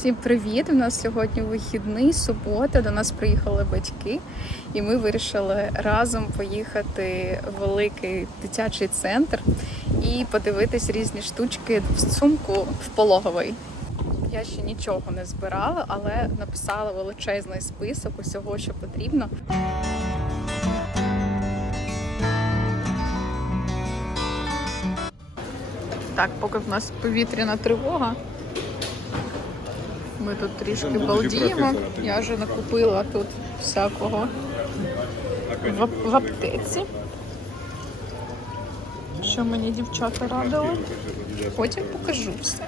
Всім привіт! У нас сьогодні вихідний, субота. До нас приїхали батьки, і ми вирішили разом поїхати в великий дитячий центр і подивитись різні штучки в сумку в пологовий. Я ще нічого не збирала, але написала величезний список усього, що потрібно. Так, поки в нас повітряна тривога. Ми тут трішки балдіємо. Я вже накупила тут всякого в, аптеці. Що мені дівчата радили. Потім покажу все.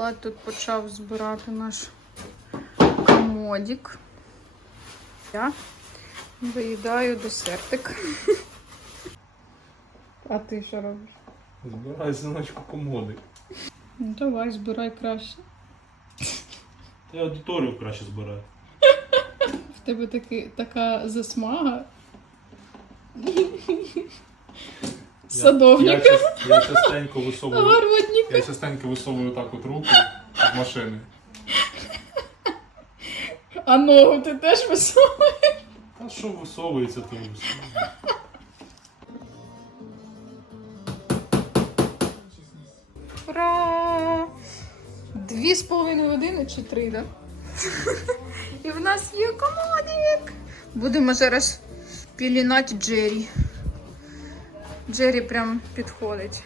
Влад тут почав збирати наш комодик. Я виїдаю десертик. А ти що робиш? Збирай синочку комоди. Ну давай, збирай краще. Та я аудиторію краще збираю. В тебе таки, така засмага. Я, Садовник. я частенько висовую. Я частенько висовую так от руку з машини. А ногу ти теж висовуєш? Та що висовується, то висовує. Ура! Дві з половиною години чи три, да? І в нас є комодик. Будемо зараз пілінати Джері. Джері прям підходить.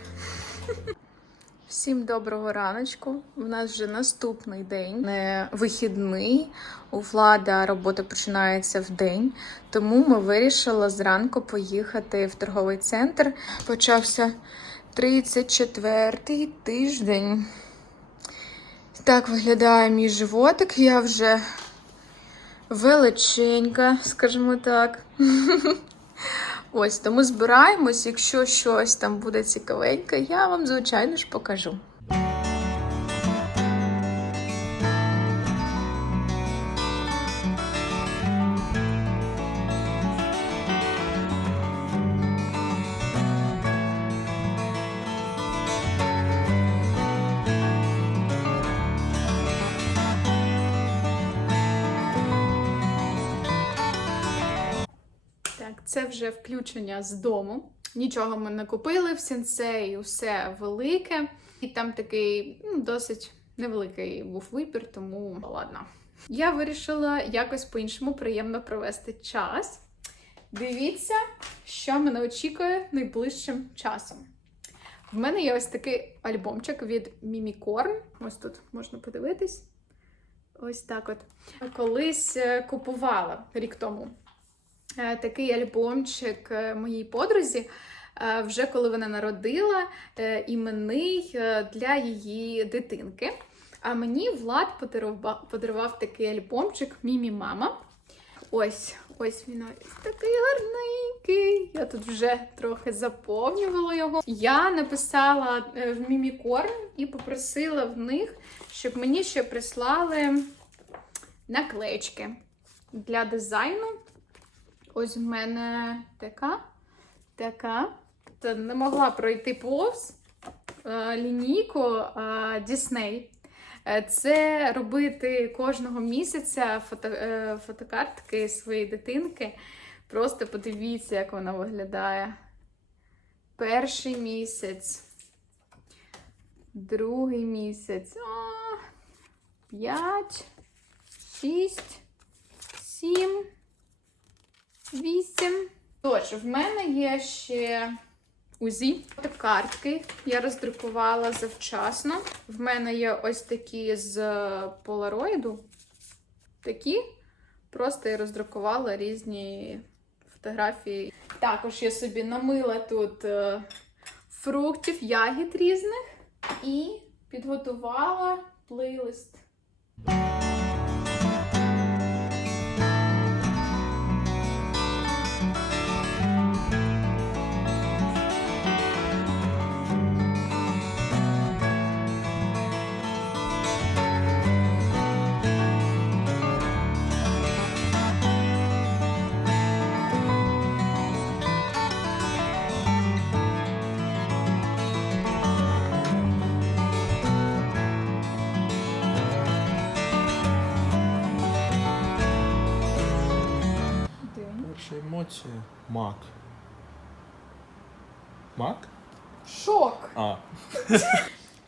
Всім доброго раночку. У нас вже наступний день, не вихідний. У влада робота починається в день, тому ми вирішили зранку поїхати в торговий центр. Почався 34-й тиждень. Так виглядає мій животик. Я вже величенька, скажімо так. Ось, тому збираємось. Якщо щось там буде цікавеньке, я вам, звичайно ж, покажу. Вже включення з дому. Нічого ми не купили в сенсеї, усе велике. І там такий ну, досить невеликий був вибір, тому ладно. Я вирішила якось по-іншому приємно провести час. Дивіться, що мене очікує найближчим часом. В мене є ось такий альбомчик від Mimicorn. Ось тут можна подивитись. Ось так от. Колись е, купувала рік тому такий альбомчик е, моїй подрузі, е, вже коли вона народила е, іменний е, для її дитинки. А мені Влад подарував, подарував такий альбомчик Мімі Мама. Ось, ось він ось такий гарненький. Я тут вже трохи заповнювала його. Я написала е, в Мімікорн і попросила в них, щоб мені ще прислали наклеечки для дизайну. Ось в мене така, така. Та не могла пройти повз е, лінійку Дісней. Е, Це робити кожного місяця фото, е, фотокартки своєї дитинки. Просто подивіться, як вона виглядає. Перший місяць, другий місяць. О, п'ять, шість, сім. Вісім. Тож, в мене є ще УЗІ. Картки я роздрукувала завчасно. В мене є ось такі з полароїду. Такі. Просто я роздрукувала різні фотографії. Також я собі намила тут е, фруктів, ягід різних і підготувала плейлист. Емоції. Мак. Мак? Шок! А.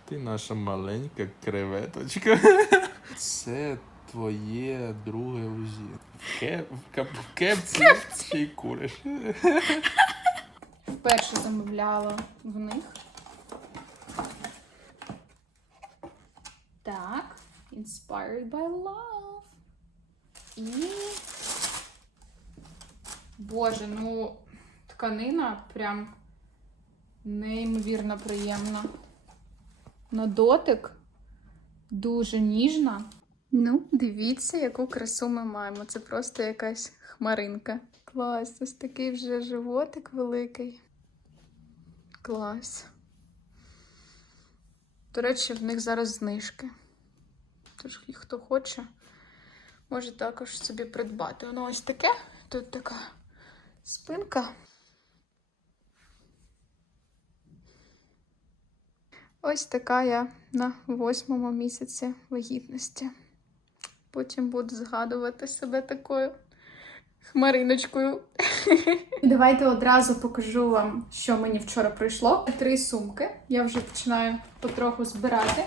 Ти наша маленька креветочка. Це твоє друге УЗІ. В, кеп, в, кап, в кепці ще й куриш. Вперше замовляла в них. Так, Inspired by Love. І. Боже, ну, тканина прям неймовірно приємна. На дотик дуже ніжна. Ну, дивіться, яку красу ми маємо. Це просто якась хмаринка. Клас, ось такий вже животик великий. Клас. До речі, в них зараз знижки. Тож, хто хоче, може також собі придбати. Воно ось таке. Тут така спинка. Ось така я на восьмому місяці вагітності. Потім буду згадувати себе такою хмариночкою. Давайте одразу покажу вам, що мені вчора прийшло. Три сумки. Я вже починаю потроху збирати.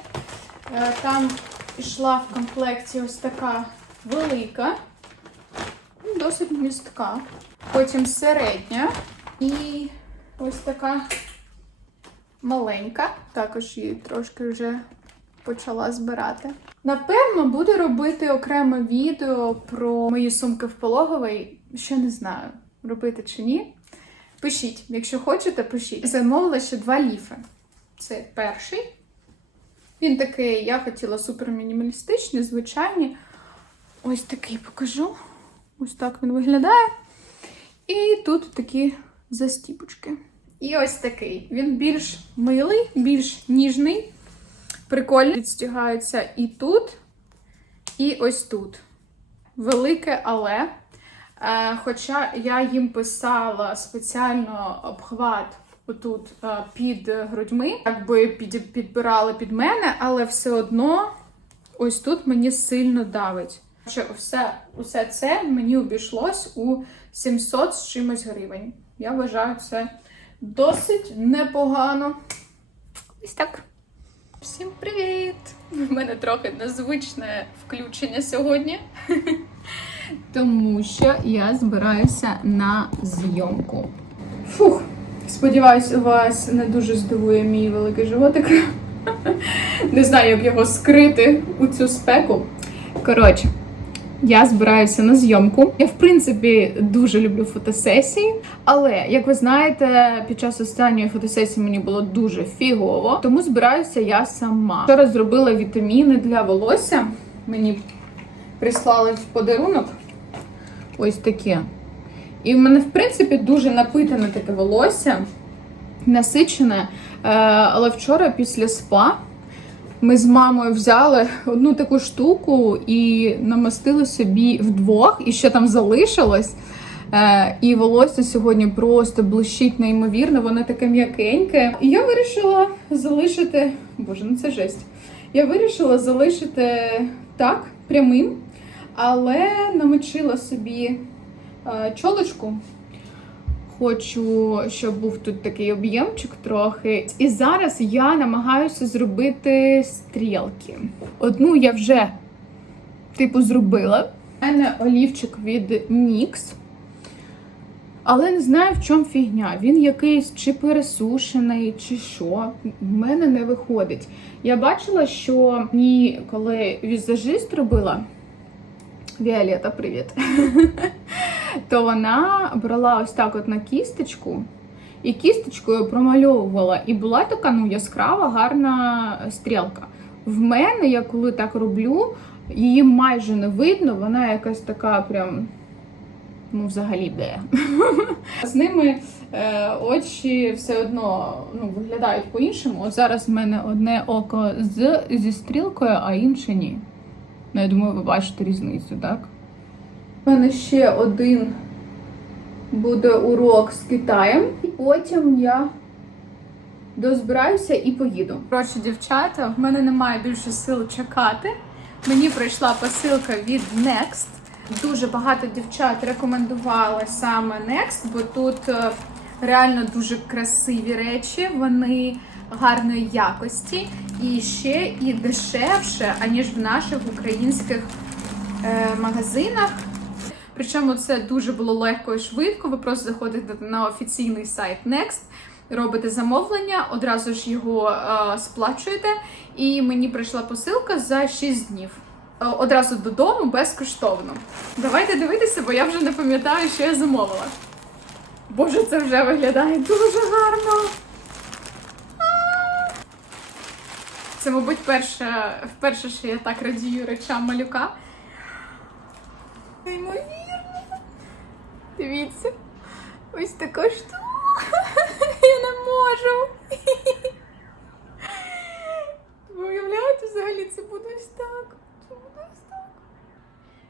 Е, Там йшла в комплекті ось така велика, досить містка. Потім середня і ось така маленька. Також її трошки вже почала збирати. Напевно, буду робити окреме відео про мої сумки в пологовий. Ще не знаю, робити чи ні. Пишіть, якщо хочете, пишіть. Замовила ще два ліфи. Це перший. Він такий, я хотіла супер мінімалістичний, звичайні. Ось такий покажу. Ось так він виглядає. І тут такі застіпочки. І ось такий. Він більш милий, більш ніжний. Прикольно. Відстігаються і тут, і ось тут. Велике але. Е, хоча я їм писала спеціально обхват отут е, під грудьми, якби під, підбирали під мене, але все одно ось тут мені сильно давить. Все, усе це мені обійшлось у 700 з чимось гривень. Я вважаю це досить непогано. Ось так. Всім привіт! У мене трохи незвичне включення сьогодні. Тому що я збираюся на зйомку. Фух, сподіваюсь, вас не дуже здивує мій великий животик. Не знаю, як його скрити у цю спеку. Коротше, я збираюся на зйомку. Я, в принципі, дуже люблю фотосесії, але як ви знаєте, під час останньої фотосесії мені було дуже фігово, тому збираюся я сама. Вчора зробила вітаміни для волосся. Мені прислали в подарунок ось таке. І в мене, в принципі, дуже напитане таке волосся, насичене. Е, Але вчора після спа ми з мамою взяли одну таку штуку і намастили собі вдвох, і ще там залишилось. Е, і волосся сьогодні просто блищить неймовірно, воно таке м'якеньке. І я вирішила залишити. Боже, ну це жесть. Я вирішила залишити так, прямим, але намочила собі е, чолочку. Хочу, щоб був тут такий об'ємчик трохи. І зараз я намагаюся зробити стрілки. Одну я вже, типу, зробила. У мене олівчик від NYX. Але не знаю, в чому фігня. Він якийсь чи пересушений, чи що. В мене не виходить. Я бачила, що мені, коли візажист робила, Віолета, привіт. то вона брала ось так от на кісточку і кісточкою промальовувала. І була така ну, яскрава, гарна стрілка. В мене, я коли так роблю, її майже не видно, вона якась така прям. Ну, взагалі де. З ними е, очі все одно ну, виглядають по-іншому. От зараз в мене одне око з, зі стрілкою, а інше ні. Ну, я думаю, ви бачите різницю, так? У мене ще один буде урок з Китаєм. І потім я дозбираюся і поїду. Коротше, дівчата, в мене немає більше сил чекати. Мені прийшла посилка від Next. Дуже багато дівчат рекомендували саме Next, бо тут е, реально дуже красиві речі, вони гарної якості і ще і дешевше, аніж в наших українських е, магазинах. Причому це дуже було легко і швидко. Ви просто заходите на офіційний сайт Next, робите замовлення, одразу ж його е, сплачуєте, і мені прийшла посилка за 6 днів. Е, Одразу додому безкоштовно. Давайте дивитися, бо я вже не пам'ятаю, що я замовила. Боже, це вже виглядає дуже гарно. Це, мабуть, перше, вперше, що я так радію речам малюка. Неймовірно. Дивіться. Ось така штука. Я не можу. Ви уявляєте, взагалі це буде ось так. Це буде ось так.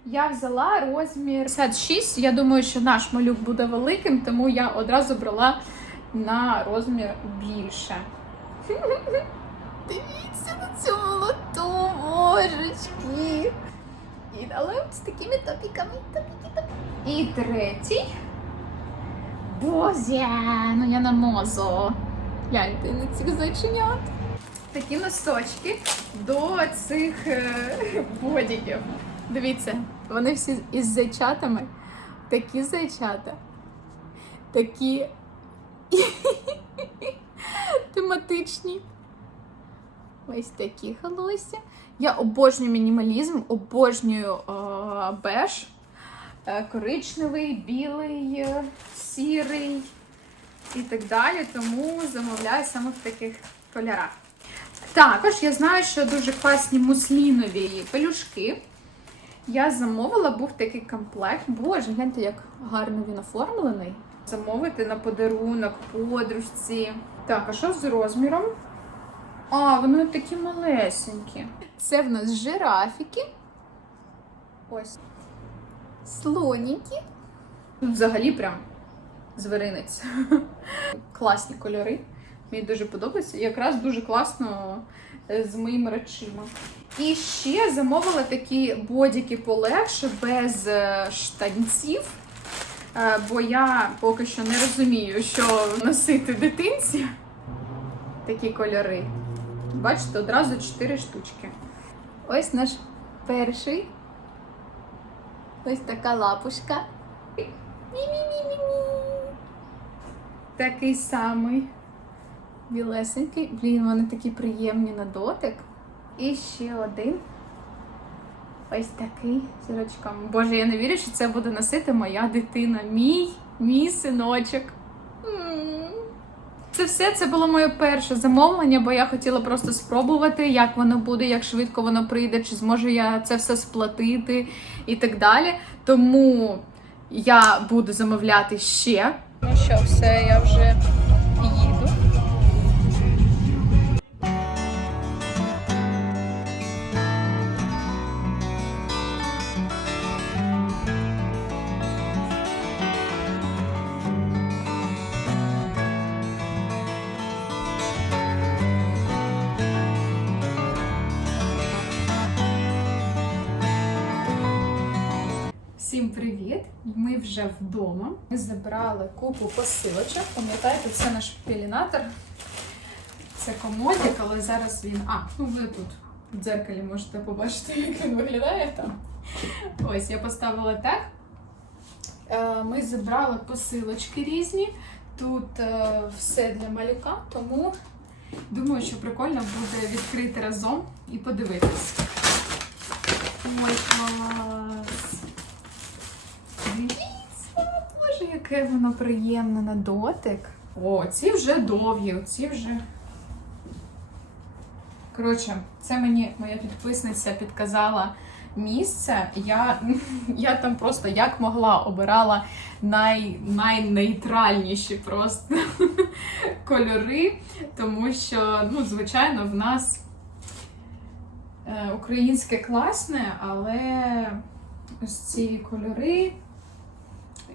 Я взяла розмір 56. Я думаю, що наш малюк буде великим, тому я одразу брала на розмір більше. Дивіться на цю молоту, божечки. Але з такими топіками, топіки, топіки. І третій. Боже, ну я не можу. Гляньте на цих зайченят. Такі носочки до цих е, бодіків. Дивіться, вони всі із зайчатами. Такі зайчата. Такі тематичні. Ось такі холосся. Я обожнюю мінімалізм, обожнюю е, беж, коричневий, білий, е, сірий і так далі. Тому замовляю саме в таких кольорах. Також я знаю, що дуже класні муслінові пелюшки. Я замовила, був такий комплект. Боже, гляньте, як гарно він оформлений. Замовити на подарунок, подружці. Так, а що з розміром? А, вони такі малесенькі. Це в нас жирафіки. Ось. Слоніки. Взагалі прям звіринець. Класні кольори. Мені дуже подобається. Якраз дуже класно е, з моїми речима. І ще замовила такі бодіки полегше, без е, штанців. Е, Бо я поки що не розумію, що носити дитинці. Такі кольори. Бачите, одразу 4 штучки. Ось наш перший. Ось така лапушка. Такий самий. Білесенький. Блін, вони такі приємні на дотик. І ще один. Ось такий з зірочками. Боже, я не вірю, що це буде носити моя дитина. Мій, мій синочок. М. Це все це було моє перше замовлення, бо я хотіла просто спробувати, як воно буде, як швидко воно прийде, чи зможу я це все сплатити і так далі. Тому я буду замовляти ще. Ну що, все, я вже Всім! Ми вже вдома. Ми забрали купу посилочок. Пам'ятаєте, це наш пілінатор. Це комодик, але зараз він. А, ну ви тут в дзеркалі можете побачити, як він виглядає там. Ось я поставила так. Е, Ми забрали посилочки різні. Тут е, все для малюка, тому думаю, що прикольно буде відкрити разом і подивитись. Ой, клас! Дивіться, боже, яке воно приємне на дотик. О, ці вже довгі, ці вже. Коротше, це мені моя підписниця підказала місце. Я, я там просто як могла обирала най, найнейтральніші просто кольори, тому що, ну, звичайно, в нас е, українське класне, але ось ці кольори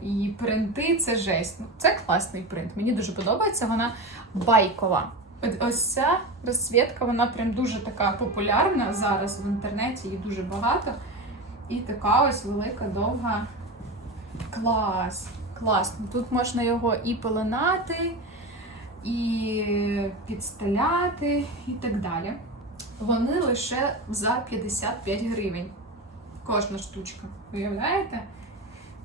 і принти це жесть. Ну, Це класний принт. Мені дуже подобається. Вона байкова. Ось ця розцвітка, вона прям дуже така популярна зараз в інтернеті, її дуже багато. І така ось велика, довга. Клас! Класно. Тут можна його і пеленати, і підстеляти, і так далі. Вони лише за 55 гривень. Кожна штучка. Уявляєте?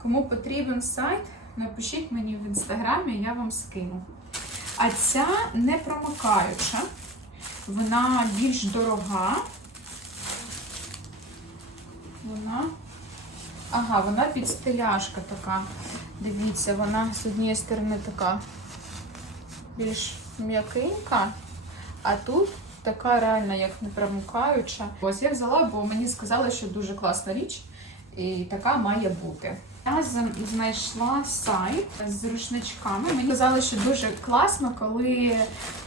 Кому потрібен сайт, напишіть мені в інстаграмі, я вам скину. А ця не промикаюча, вона більш дорога. Вона. Ага, вона підстеляшка така. Дивіться, вона з однієї сторони така більш м'якенька, а тут така реально як не промикаюча. Ось я взяла, бо мені сказали, що дуже класна річ, і така має бути. Я знайшла сайт з рушничками. Мені казали, що дуже класно, коли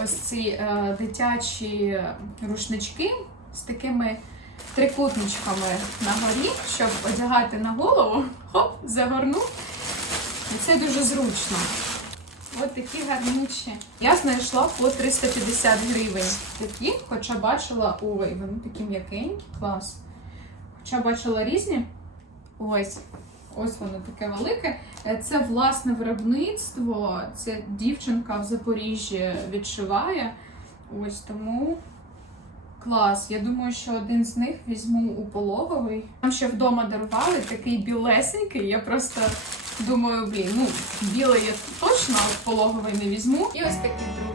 ось ці е, дитячі рушнички з такими трикутничками на горі, щоб одягати на голову, хоп, загорнув. І це дуже зручно. Ось такі гарнючі. Я знайшла по 350 гривень. Такі, хоча бачила, ой, вони такі м'якенькі, клас. Хоча бачила різні. Ось. Ось воно таке велике. Е, Це власне виробництво. Це дівчинка в Запоріжжі відшиває. Ось тому клас. Я думаю, що один з них візьму у пологовий. Нам ще вдома дарували такий білесенький. Я просто думаю, блін, ну білий я точно в пологовий не візьму. І ось такий другий.